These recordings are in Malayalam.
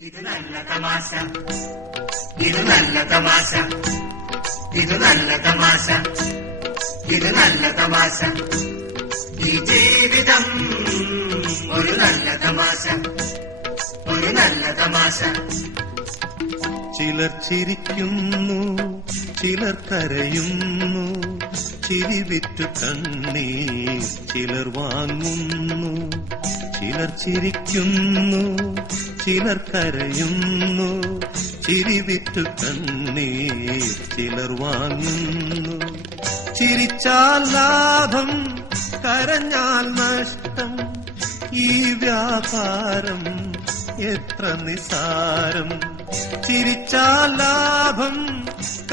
ഇത് നല്ല തമാശ, ഇത് നല്ല തമാശ, ഇത് നല്ല തമാശ, ഇത് നല്ല തമാശ. ഈ ജീവിതം ഒരു നല്ല തമാശ, ഒരു നല്ല തമാശ. ചിലർ ചിരിക്കുന്നു, ചിലർ കരയുന്നു, ചിരി വിറ്റു കണ്ണീർ ചിലർ വാങ്ങുന്നു. ചിലർ ചിരിക്കുന്നു, ചിലർ കരയുന്നു, ചിരി വിറ്റു കണ്ണീർ ചിലർ വാങ്ങുന്നു. ചിരിച്ചാൽ ലാഭം, കരഞ്ഞാൽ നഷ്ടം, ഈ വ്യാപാരം എത്ര നിസാരം. ചിരിച്ചാൽ ലാഭം,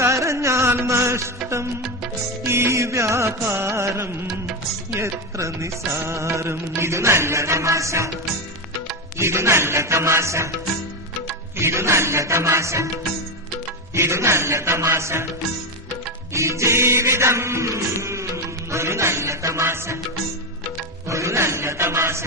കരഞ്ഞാൽ നഷ്ടം, ഈ വ്യാപാരം എത്ര നിസാരം. ഇത് നല്ല തമാശ, ഇത് നല്ല തമാശ, ഇത് നല്ല തമാശ, ഇത് നല്ല തമാശ. ഈ ജീവിതം ഒരു നല്ല തമാശ, ഒരു നല്ല തമാശ.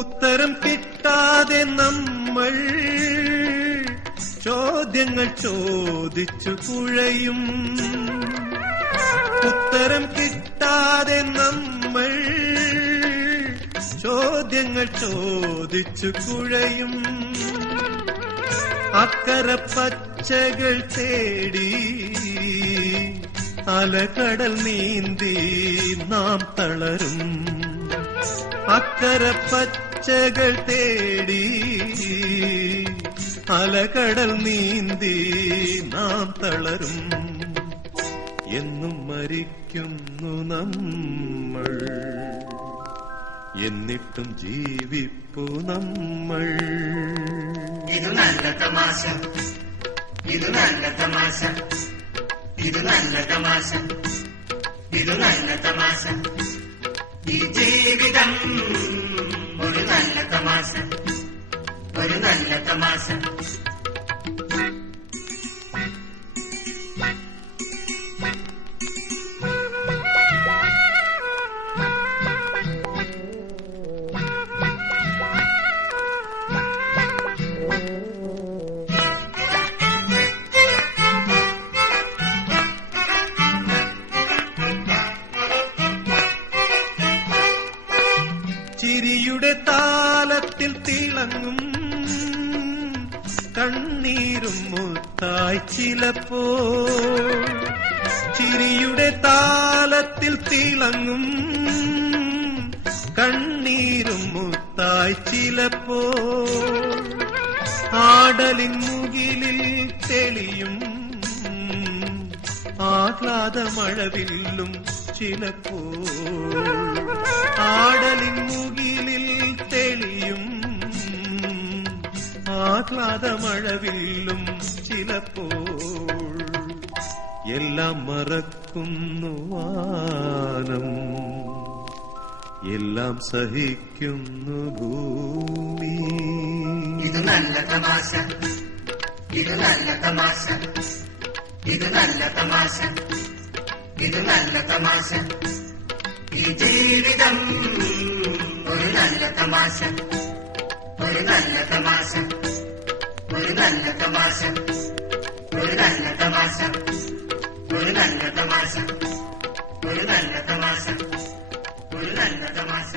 ഉത്തരം കിട്ടാതെ നമ്മൾ ചോദ്യങ്ങൾ ചോദിച്ചു കുഴയും. ഉത്തരം കിട്ടാതെ നമ്മൾ ചോദ്യങ്ങൾ ചോദിച്ചു കുഴയും. അക്കര പച്ചകൾ തേടി അലകടൽ നീന്തി നാം തളരും. അക്കര പച്ചകൾ തേടി അലകടൽ നീന്തി നാം തളരും. എന്നും മരിക്കുന്നു നമ്മൾ, എന്നിട്ടും ജീവിപ്പു നമ്മൾ. ഇത് നല്ല തമാശ, ഇത് നല്ല തമാശ, ഇത് നല്ല തമാശ, ഇത് നല്ല തമാശ. ഈ ജീവിതം ഒരു നല്ല തമാശ, ഒരു നല്ല തമാശ. ചിരിയുടെ താളത്തിൽ തിളങ്ങും കണ്ണീരും മുത്തായി ചിലപ്പോ. ചിരിയുടെ താളത്തിൽ തിളങ്ങും കണ്ണീരും മുത്തായി ചിലപ്പോ. ആടലിൻ മുകിലിൽ തെളിയും ആഹ്ലാദമഴവില്ലും ചിലപ്പോ. ആടലിൻ മുകിലിൽ തെളിയും ആഹ്ലാദമഴവില്ലും ചിലപ്പോൾ. എല്ലാം മറക്കുന്നു വാനം, എല്ലാം സഹിക്കുന്നു ഭൂമി. ഇത് നല്ല തമാശ, ഇത് നല്ല തമാശ, ഇത് നല്ല തമാശ, ഇത് നല്ല തമാശ. ഈ ജീവിതം ഒരു നല്ല തമാശ, ഒരു നല്ല തമാശ, ഒരു നല്ല തമാശ, ഒരു നല്ല തമാശ, ഒരു നല്ല തമാശ, ഒരു നല്ല തമാശ, ഒരു നല്ല തമാശ.